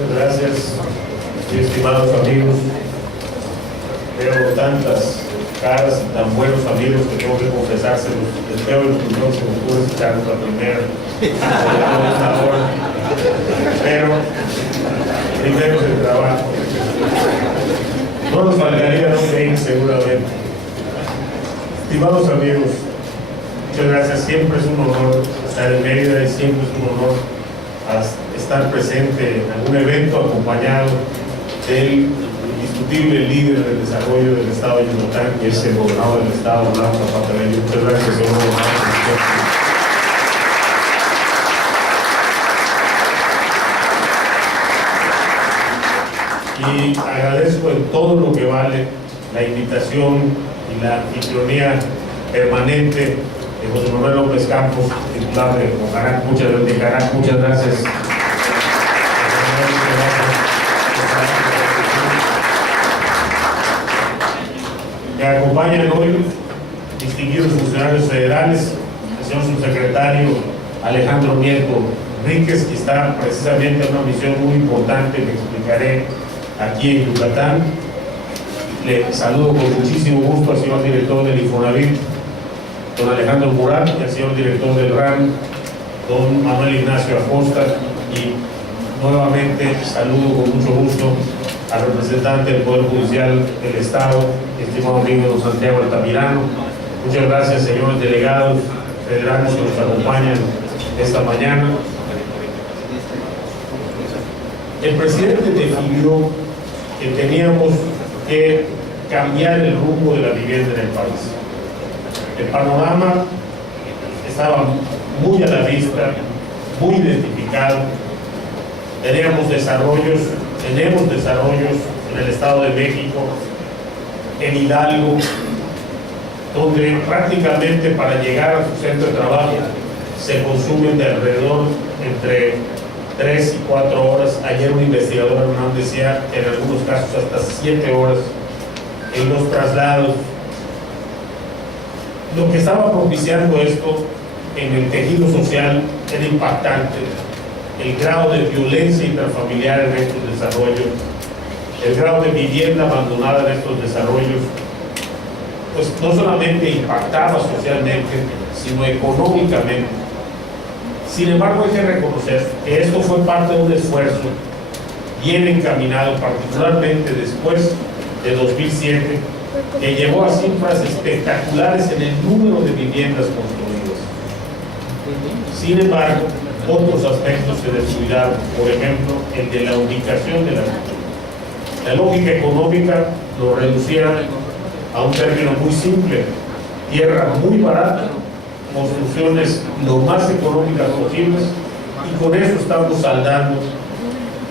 Muchas gracias, mis estimados amigos. Veo tantas caras y tan buenos amigos que tengo que confesárselos. Espero que no se me ocurre escuchar la primera hora. Pero primero es el trabajo. No nos faltaría un link seguramente. Estimados amigos, muchas gracias. Siempre es un honor estar en Mérida y siempre es un honor estar presente en algún evento acompañado del indiscutible líder del desarrollo del estado de Yucatán, que es el gobernador del estado, Orlando Zapata Bello. Muchas gracias, señor gobernador. Y agradezco en todo lo que vale la invitación y la anfitrionía permanente de José Manuel López Campos, titular de Carac. Muchas gracias. Me acompañan hoy distinguidos funcionarios federales, el señor subsecretario Alejandro Nieto Ríquez, que está precisamente en una misión muy importante que explicaré aquí en Yucatán. Le saludo con muchísimo gusto al señor director del Infonavit, don Alejandro Murat, y al señor director del RAN, don Manuel Ignacio Acosta, y nuevamente saludo con mucho gusto al representante del Poder Judicial del Estado, estimado amigo don Santiago Altamirano. Muchas gracias, señores delegados federales que nos acompañan esta mañana. El presidente definió que teníamos que cambiar el rumbo de la vivienda en el país. El panorama estaba muy a la vista, muy identificado. Tenemos desarrollos en el Estado de México, en Hidalgo, donde prácticamente para llegar a su centro de trabajo se consumen de alrededor entre 3 y 4 horas. Ayer un investigador alemán decía que en algunos casos hasta 7 horas en los traslados. Lo que estaba propiciando esto en el tejido social era impactante. El grado de violencia intrafamiliar en estos desarrollos, el grado de vivienda abandonada en estos desarrollos, pues no solamente impactaba socialmente, sino económicamente. Sin embargo, hay que reconocer que esto fue parte de un esfuerzo bien encaminado, particularmente después de 2007, que llevó a cifras espectaculares en el número de viviendas construidas. Sin embargo, otros aspectos se descuidaron, por ejemplo, el de la ubicación de la vivienda. La lógica económica lo reducía a un término muy simple: tierra muy barata, construcciones lo más económicas posibles, y con eso estamos saldando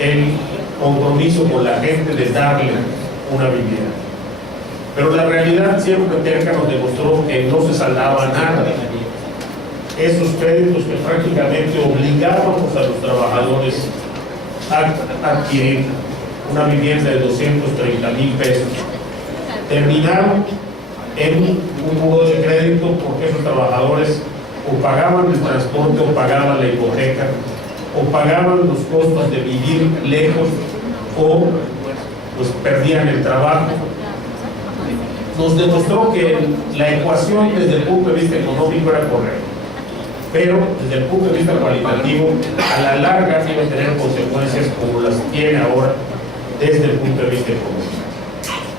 el compromiso con la gente de darle una vivienda. Pero la realidad siempre cerca nos demostró que no se saldaba nada. Esos créditos que prácticamente obligábamos a los trabajadores a adquirir una vivienda de 230,000 pesos terminaron en un muro de crédito, porque esos trabajadores o pagaban el transporte, o pagaban la hipoteca, o pagaban los costos de vivir lejos, o pues perdían el trabajo. Nos demostró que la ecuación desde el punto de vista económico era correcta, pero desde el punto de vista cualitativo, a la larga iba a tener consecuencias como las tiene ahora desde el punto de vista económico.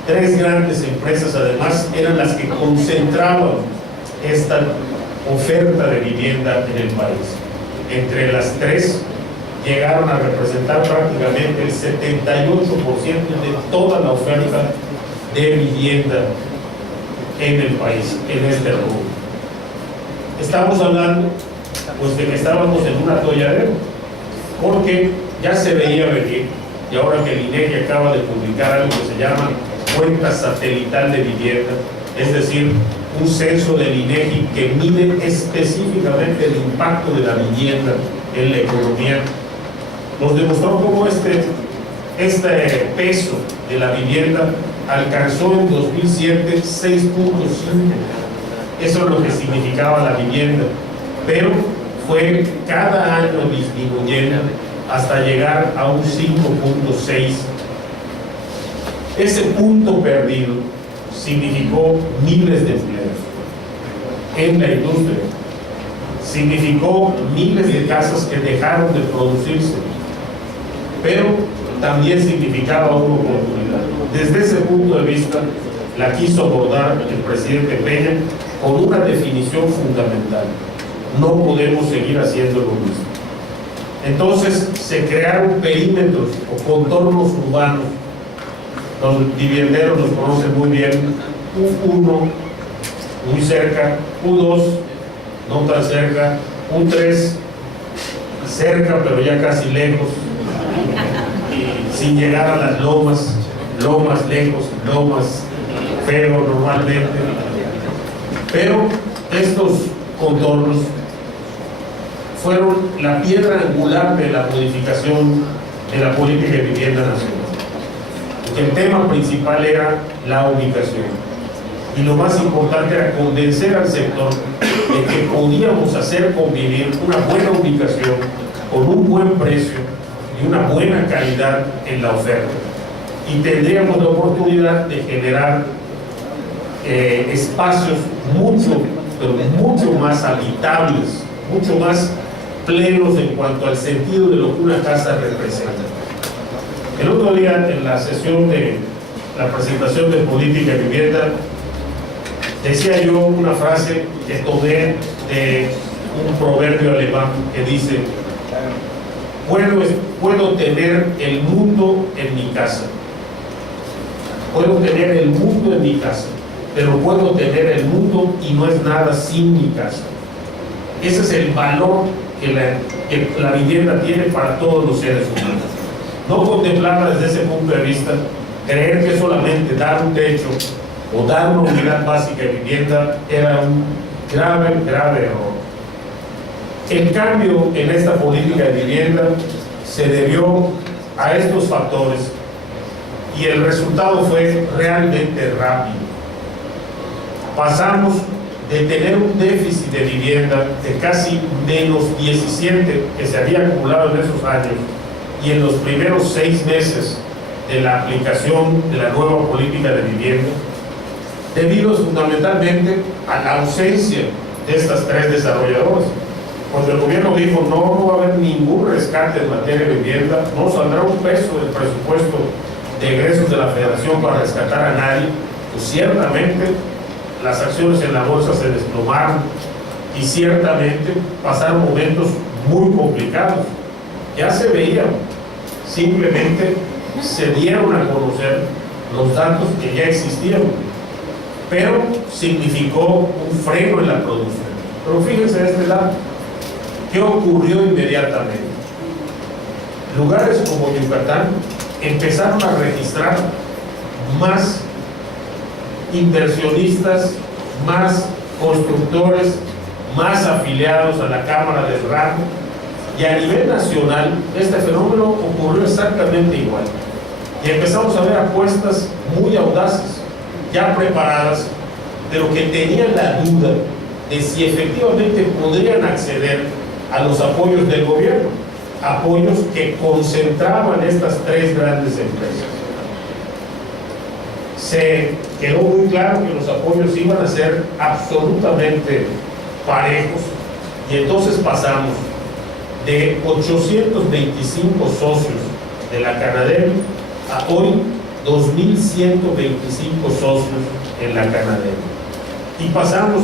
3 grandes empresas además eran las que concentraban esta oferta de vivienda en el país. Entre las 3 llegaron a representar prácticamente el 78% de toda la oferta de vivienda en el país, en este rubro. Estamos hablando pues de que estábamos en un atolladero, porque ya se veía venir, y ahora que el INEGI acaba de publicar algo que se llama cuenta satelital de vivienda, es decir, un censo del INEGI que mide específicamente el impacto de la vivienda en la economía, nos demostró cómo este peso de la vivienda alcanzó en 2007 6.5. Eso es lo que significaba la vivienda, pero fue cada año disminuyendo hasta llegar a un 5.6. Ese punto perdido significó miles de empleos en la industria, significó miles de casas que dejaron de producirse, pero también significaba una oportunidad. Desde ese punto de vista, la quiso abordar el presidente Peña con una definición fundamental: no podemos seguir haciendo lo mismo. Entonces se crearon perímetros o contornos urbanos. Los vivienderos los conocen muy bien: U1 muy cerca, U2 no tan cerca, U3 cerca pero ya casi lejos, y sin llegar a las lomas, lomas lejos, lomas feo normalmente. Pero estos contornos fueron la piedra angular de la modificación de la política de vivienda nacional. El tema principal era la ubicación, y lo más importante era convencer al sector de que podíamos hacer convivir una buena ubicación con un buen precio y una buena calidad en la oferta, y tendríamos la oportunidad de generar espacios mucho más habitables, mucho más plenos en cuanto al sentido de lo que una casa representa. El otro día, en la sesión de la presentación de política de vivienda, decía yo una frase que tomé de un proverbio alemán que dice: puedo tener el mundo en mi casa, puedo tener el mundo en mi casa, pero puedo tener el mundo y no es nada sin mi casa. Ese es el valor que la vivienda tiene para todos los seres humanos. No contemplarla desde ese punto de vista, creer que solamente dar un techo o dar una unidad básica de vivienda era un grave error. El cambio en esta política de vivienda se debió a estos factores, y el resultado fue realmente rápido. Pasamos de tener un déficit de vivienda de casi menos 17 que se había acumulado en esos años, y en los primeros 6 meses de la aplicación de la nueva política de vivienda, debido fundamentalmente a la ausencia de estas 3 desarrolladoras. Cuando el gobierno dijo no va a haber ningún rescate en materia de vivienda, no saldrá un peso del presupuesto de egresos de la Federación para rescatar a nadie, pues ciertamente las acciones en la bolsa se desplomaron, y ciertamente pasaron momentos muy complicados. Ya se veían, simplemente se dieron a conocer los datos que ya existían, pero significó un freno en la producción. Pero fíjense de este lado, ¿qué ocurrió inmediatamente? Lugares como Yucatán empezaron a registrar más inversionistas, más constructores, más afiliados a la Cámara del Ramo, y a nivel nacional este fenómeno ocurrió exactamente igual, y empezamos a ver apuestas muy audaces, ya preparadas, pero que tenían la duda de si efectivamente podrían acceder a los apoyos del gobierno, apoyos que concentraban estas 3 grandes empresas. Se quedó muy claro que los apoyos iban a ser absolutamente parejos, y entonces pasamos de 825 socios de la Canadel a hoy 2.125 socios en la Canadel, y pasamos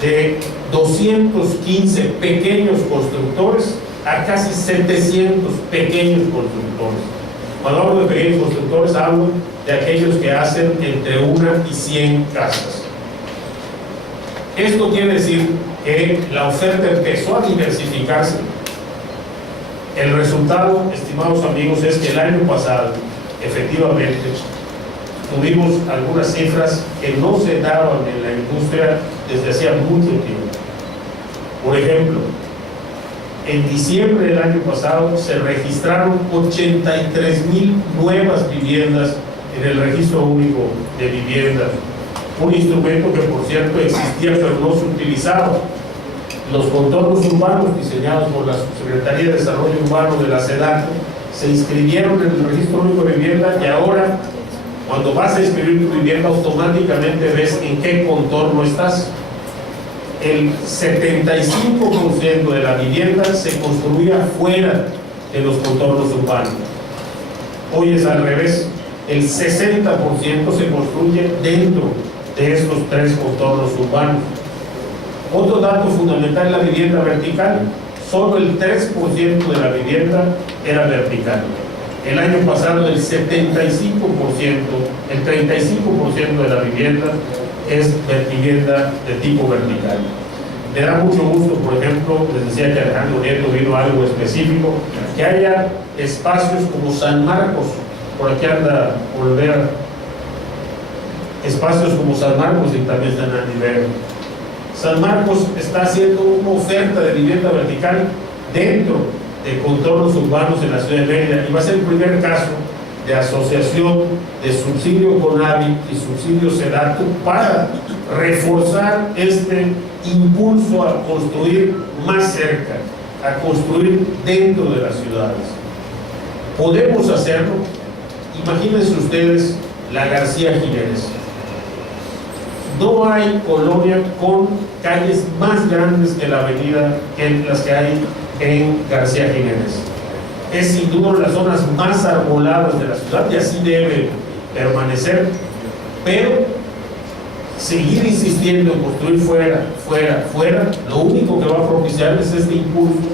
de 215 pequeños constructores a casi 700 pequeños constructores. Cuando hablo de pequeños constructores, hablo de aquellos que hacen entre 1 y 100 casas. Esto quiere decir que la oferta empezó a diversificarse. El resultado, estimados amigos, es que el año pasado, efectivamente, tuvimos algunas cifras que no se daban en la industria desde hacía mucho tiempo. Por ejemplo, en diciembre del año pasado se registraron 83,000 nuevas viviendas en el Registro Único de Vivienda, un instrumento que por cierto existía pero no se utilizaba. Los contornos urbanos diseñados por la Subsecretaría de Desarrollo Urbano de la SEDATU se inscribieron en el Registro Único de Vivienda, y ahora, cuando vas a inscribir tu vivienda, automáticamente ves en qué contorno estás. El 75% de la vivienda se construía fuera de los contornos urbanos. Hoy es al revés. El 60% se construye dentro de estos tres contornos urbanos. Otro dato fundamental es la vivienda vertical. Solo el 3% de la vivienda era vertical. El año pasado el 75%, el 35% de la vivienda es vivienda de tipo vertical. Me da mucho gusto, por ejemplo, les decía que Alejandro Nieto vino a algo específico, que haya espacios como San Marcos, por aquí anda Olvera, espacios como San Marcos y también San Anivero. San Marcos está haciendo una oferta de vivienda vertical dentro de contornos urbanos en la ciudad de Mérida, y va a ser el primer caso de asociación de subsidio CONAVI y subsidio SEDATU para reforzar este impulso a construir más cerca, a construir dentro de las ciudades. Podemos hacerlo. Imagínense ustedes la García Jiménez. No hay colonia con calles más grandes que la avenida que las que hay en García Jiménez. Es sin duda una de las zonas más arboladas de la ciudad, y así debe permanecer, pero seguir insistiendo en construir fuera, lo único que va a propiciar es este impulso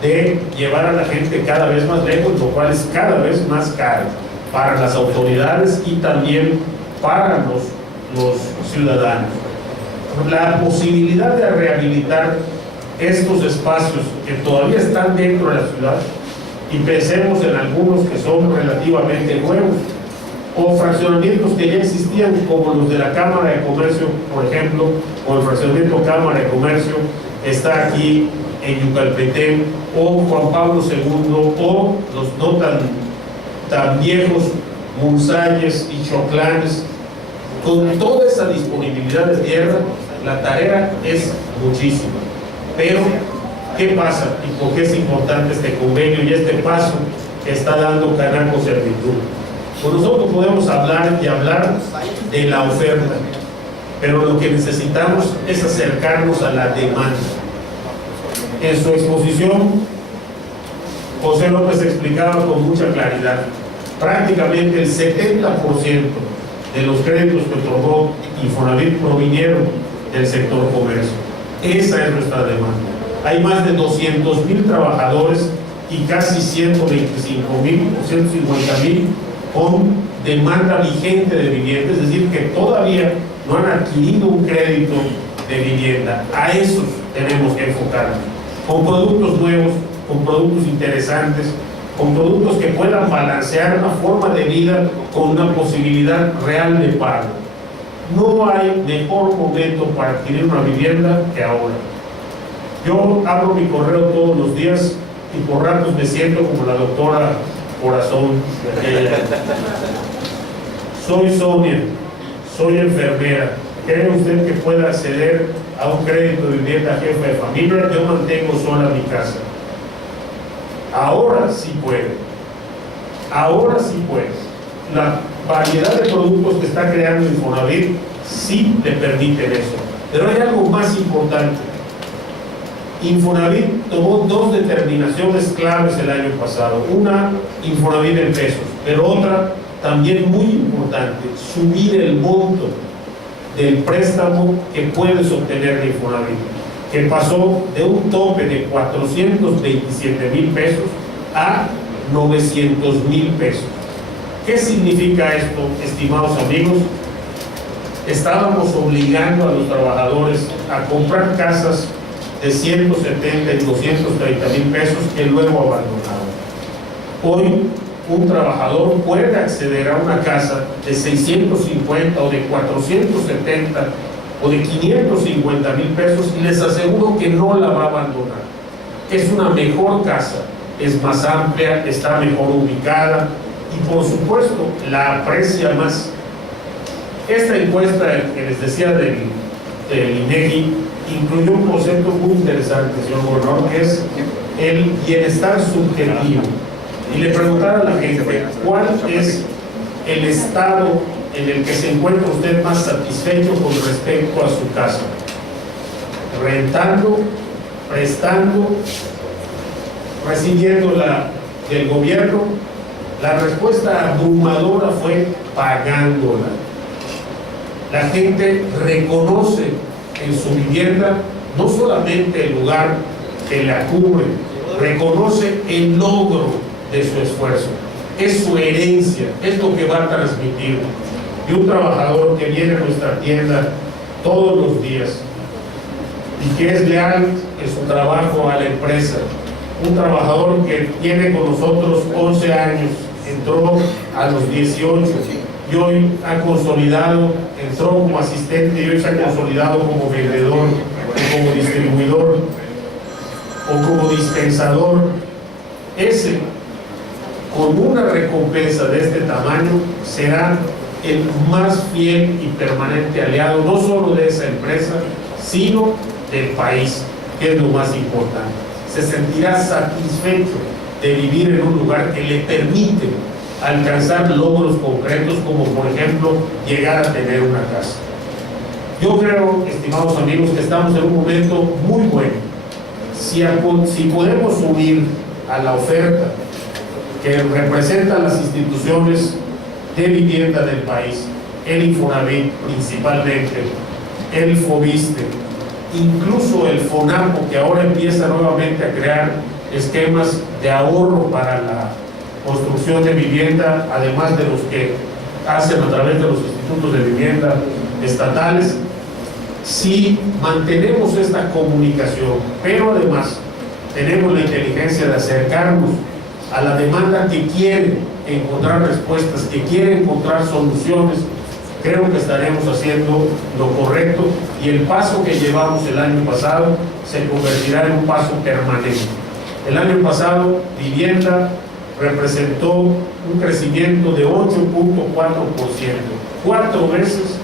de llevar a la gente cada vez más lejos, lo cual es cada vez más caro para las autoridades y también para los ciudadanos. La posibilidad de rehabilitar estos espacios que todavía están dentro de la ciudad, y pensemos en algunos que son relativamente nuevos, o fraccionamientos que ya existían, como los de la Cámara de Comercio, por ejemplo, o el fraccionamiento Cámara de Comercio está aquí en Yucalpetén, o Juan Pablo II, o los no tan viejos Munzayes y Choclanes. Con toda esa disponibilidad de tierra, la tarea es muchísima. Pero, ¿qué pasa? ¿Y por qué es importante este convenio y este paso que está dando Canaco Servitur? Pues nosotros podemos hablar y hablar de la oferta, pero lo que necesitamos es acercarnos a la demanda. En su exposición, José López explicaba con mucha claridad, prácticamente el 70% de los créditos que otorgó Infonavit provinieron del sector comercio. Esa es nuestra demanda. Hay más de 200,000 trabajadores y casi 125,000 o 150,000 con demanda vigente de vivienda, es decir, que todavía no han adquirido un crédito de vivienda. A esos tenemos que enfocarnos, con productos nuevos, con productos interesantes, con productos que puedan balancear una forma de vida con una posibilidad real de pago. No hay mejor momento para adquirir una vivienda que ahora. Yo abro mi correo todos los días y por ratos me siento como la doctora Corazón. Soy Sonia, soy enfermera. ¿Cree usted que pueda acceder a un crédito de vivienda jefa de familia? Yo mantengo sola mi casa. Ahora sí puede. Ahora sí puede. La variedad de productos que está creando Infonavit sí le permiten eso. Pero hay algo más importante. Infonavit tomó dos determinaciones claves el año pasado. Una, Infonavit en pesos, pero otra, también muy importante, subir el monto del préstamo que puedes obtener de Infonavit, que pasó de un tope de 427,000 pesos a 900,000 pesos. ¿Qué significa esto, estimados amigos? Estábamos obligando a los trabajadores a comprar casas de 170 y 230,000 pesos que luego abandonaron. Hoy, un trabajador puede acceder a una casa de 650 o de 470 o de 550,000 pesos y les aseguro que no la va a abandonar. Es una mejor casa, es más amplia, está mejor ubicada y por supuesto la aprecia más. Esta encuesta que les decía del INEGI incluyó un concepto muy interesante, señor gobernador, que es el bienestar subjetivo. Y le preguntara a la gente, ¿cuál es el estado en el que se encuentra usted más satisfecho con respecto a su casa? ¿Rentando, prestando, recibiéndola del gobierno? La respuesta abrumadora fue pagándola. La gente reconoce en su vivienda no solamente el lugar que la cubre, reconoce el logro de su esfuerzo, es su herencia, es lo que va a transmitir. Y un trabajador que viene a nuestra tienda todos los días y que es leal en su trabajo a la empresa, un trabajador que tiene con nosotros 11 años, entró a los 18 y hoy ha consolidado, entró como asistente y hoy se ha consolidado como vendedor, o como distribuidor, o como dispensador. Ese, con una recompensa de este tamaño, será el más fiel y permanente aliado, no solo de esa empresa, sino del país, que es lo más importante. Se sentirá satisfecho de vivir en un lugar que le permite alcanzar logros concretos, como por ejemplo llegar a tener una casa. Yo creo, estimados amigos, que estamos en un momento muy bueno. Si podemos unir a la oferta que representan las instituciones de vivienda del país, el Infonavit principalmente, el Fobiste, incluso el FONAPO, que ahora empieza nuevamente a crear esquemas de ahorro para la construcción de vivienda, además de los que hacen a través de los institutos de vivienda estatales. Si mantenemos esta comunicación, pero además tenemos la inteligencia de acercarnos a la demanda que quiere encontrar respuestas, que quiere encontrar soluciones, creo que estaremos haciendo lo correcto y el paso que llevamos el año pasado se convertirá en un paso permanente. El año pasado, vivienda representó un crecimiento de 8.4%, 4 veces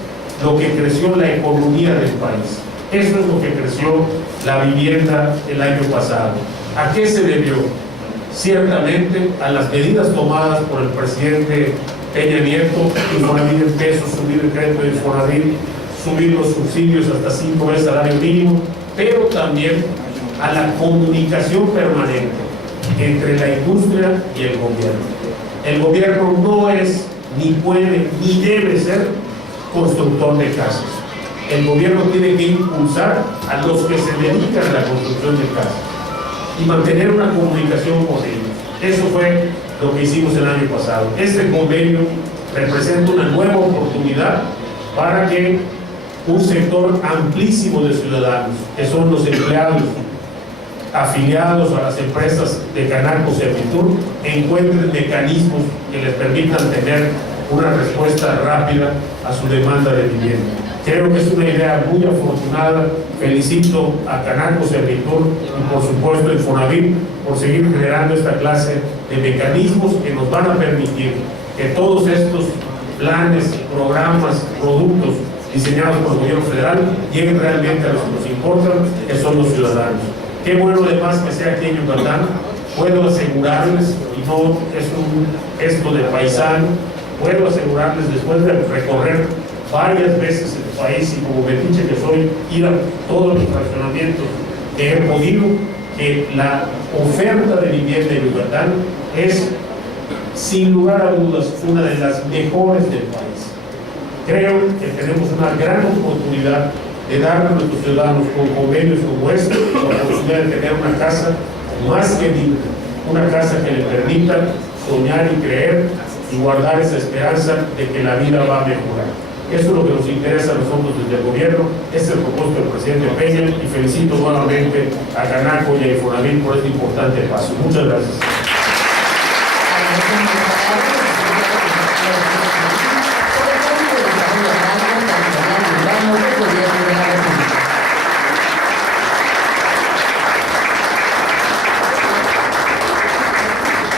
lo que creció la economía del país. Eso es lo que creció la vivienda el año pasado. ¿A qué se debió? Ciertamente a las medidas tomadas por el presidente Peña Nieto: Infonavit en pesos, subir el crédito de Infonavit, subir los subsidios hasta 5 veces salario mínimo, pero también a la comunicación permanente entre la industria y el gobierno. El gobierno no es, ni puede, ni debe ser constructor de casas. El gobierno tiene que impulsar a los que se dedican a la construcción de casas y mantener una comunicación con ellos. Eso fue lo que hicimos el año pasado. Este convenio representa una nueva oportunidad para que un sector amplísimo de ciudadanos, que son los empleados afiliados a las empresas de Canaco Servitur, encuentren mecanismos que les permitan tener una respuesta rápida a su demanda de vivienda. Creo que es una idea muy afortunada. Felicito a Canaco Servitur y por supuesto el Fonavit por seguir generando esta clase de mecanismos que nos van a permitir que todos estos planes, programas, productos diseñados por el gobierno federal lleguen realmente a los que nos importan, que son los ciudadanos. Qué bueno además que sea aquí en Yucatán. Puedo asegurarles, y no es un gesto de paisano, puedo asegurarles, después de recorrer varias veces el país y como metiche que soy, ir a todos los fraccionamientos que he podido, que la oferta de vivienda en Yucatán es, sin lugar a dudas, una de las mejores del país. Creo que tenemos una gran oportunidad de dar a nuestros ciudadanos con convenios como este la oportunidad de tener una casa más que digna, una casa que le permita soñar y creer y guardar esa esperanza de que la vida va a mejorar. Eso es lo que nos interesa a nosotros desde el gobierno. Este es el propósito del presidente Peña y felicito nuevamente a Canaco y a Infonavit por este importante paso. Muchas gracias.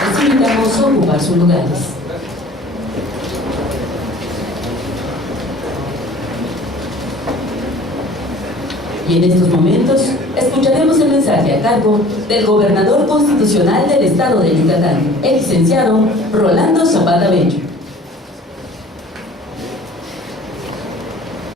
Les invitamos a ocupar sus lugares. Y en estos momentos escucharemos el mensaje a cargo del gobernador constitucional del estado de Yucatán, el licenciado Rolando Zapata Bello.